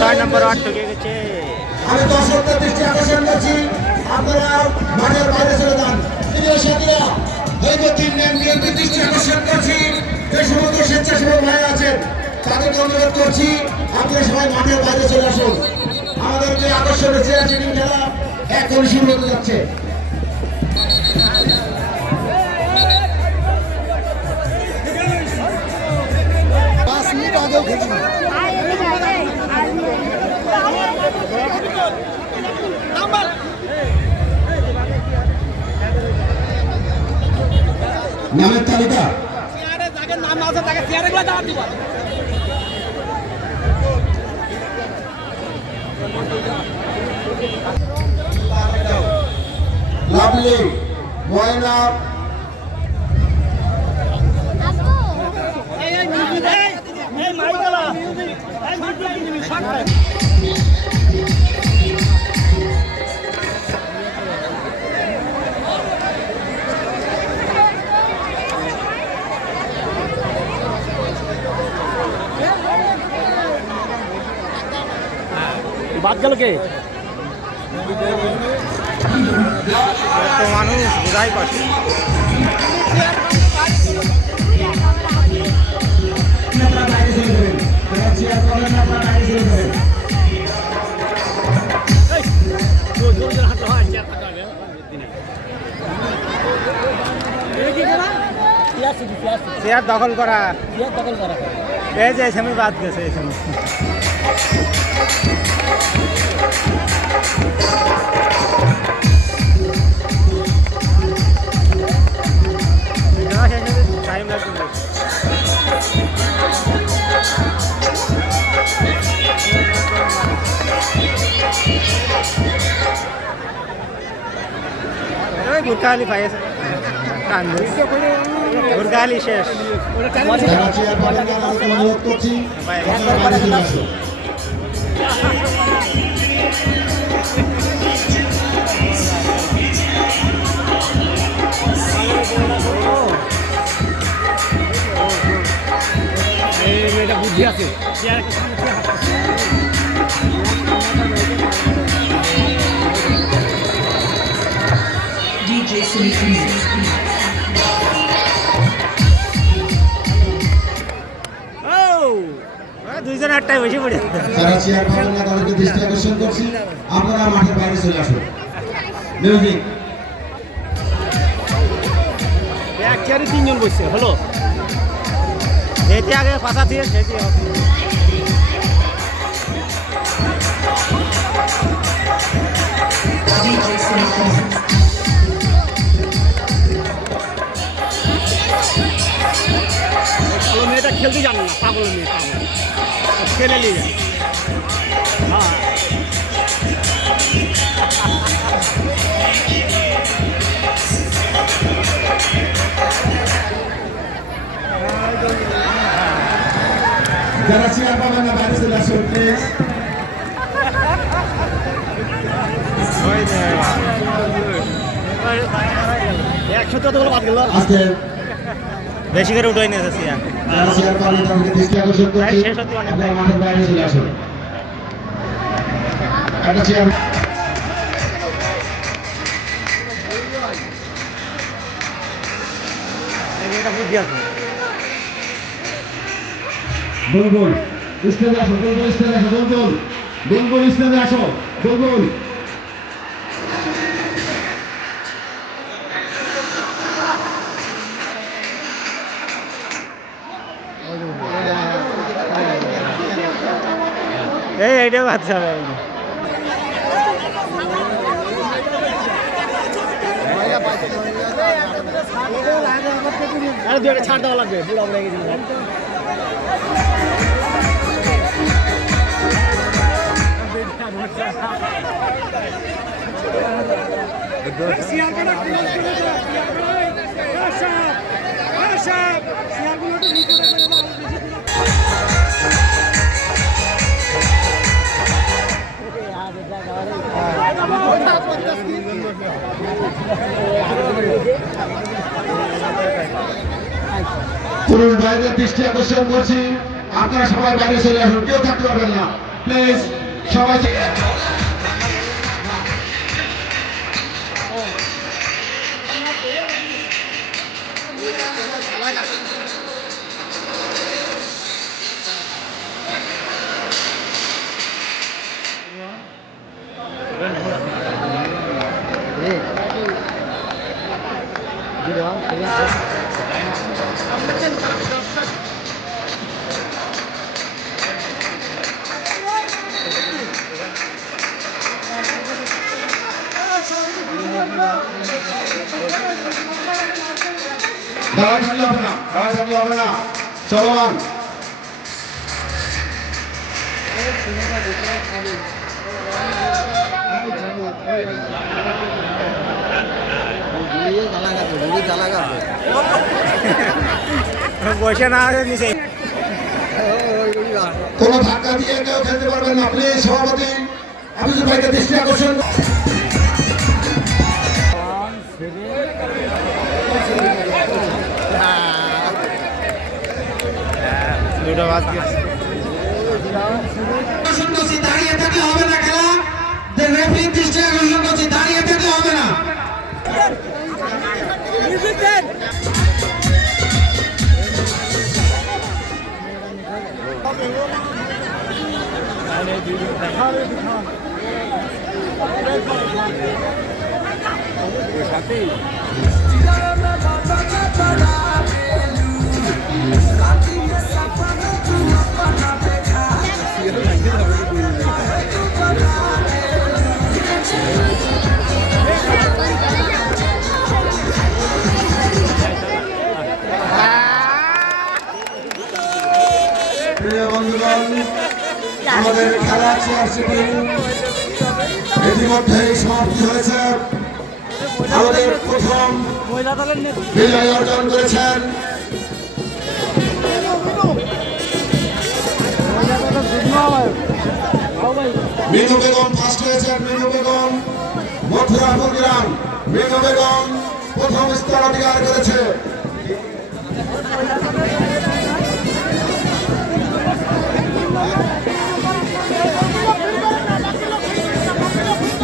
6 নম্বর word ঢুকে গেছে। আমি দর্শকদের দৃষ্টি আকর্ষণ করছি, আপনারা মাঠের বাইরে চলে যান। প্রিয় সাথীরা, এই যে 3 নেম বিএনপি দৃষ্টি আকর্ষণ করছি, যে সমস্ত স্বেচ্ছাসেবক ভাই আছেন তাদেরকে অনুরোধ করছি আপনারা সবাই মাঠের বাইরে চলে আসুন। আমাদের যে আকর্ষণীয় চেয়ার সিটিং খেলা এখন শুরু হতে যাচ্ছে। নামের তালিকা লাভলি ময়না বাদ গেল কে? তো মানুষ বোঝাই পাচ্ছে। চেয়ার দখল করা, এই যে এসে বাদ গেছে। টাইম লাগবে। গুরখালি পাইছে, গুরখালি শেষ। মেয়েটা বুদ্ধি আছে। দুইজন একটাই বেশি পড়ে। যারা চেয়ার পাবেন না তাদেরকে দৃষ্টি আকর্ষণ করছি, আপনারা মাঠের বাইরে চলে আসুন। মিউজিক। এক চেয়ারে 3 জন বসছে, হলো যেটি আগে পাতা দিয়ে সেটি হবে। মেয়েটা খেলতে জানে না, পাগল মেয়ে, খেলে নিয়ে যায়। হ্যাঁ যারা চেয়ার পাবেন না বাইরে চলে আসুন প্লিজ। বেশি করে উঠাই নিয়েছে চেয়ার। যারা চেয়ার পাবেন তাদেরকে দৃষ্টি আকর্ষণ করছি, আপনারা মাঠের বাইরে চলে আসুন। একটা চেয়ার বুদ্ধি আছে। বুলবুল স্টেজে আসো, বুলবুল স্টেজে আসো, বুলবুল বুলবুল স্টেজে আসো, বুলবুল। এইটা বাচ্চা হবে। আরে দুটো ছাড় দেওয়া লাগবে, পুরো আমরা গেছি। পুরুষ ভাইদের দৃষ্টি আকর্ষণ করছি, আপনারা সবাই বাইরে চলে আসুন, কেউ থাকতে পারবেন না। প্লিজ সবাই দাঁড়াই থাকলে হবে না, দাঁড়াই থাকলে হবে না, চলমান। বসে না নিচে কোনো ধাক্কা দিয়ে কেউ খেলতে পারবেন না, প্লিজ সভাপতি আবিজুর ভাইকে দৃষ্টি আকর্ষণ। দুটো বাদ দাঁড়িয়ে থাকলে হবে না খেলা, রেফারির দৃষ্টি আকর্ষণ করছি, দাঁড়িয়ে থাকলে হবে না। প্রিয় বন্ধুগণ, আমাদের খেলা ইতিমধ্যেই সমাপ্তি হয়েছে। আমাদের প্রথম বিজয় অর্জন করেছেন মিনু বেগম, ফার্স্ট হয়েছেন মিনু বেগম, মথুরাপুর গ্রাম। মিনু বেগম প্রথম স্থান অধিকার করেছে।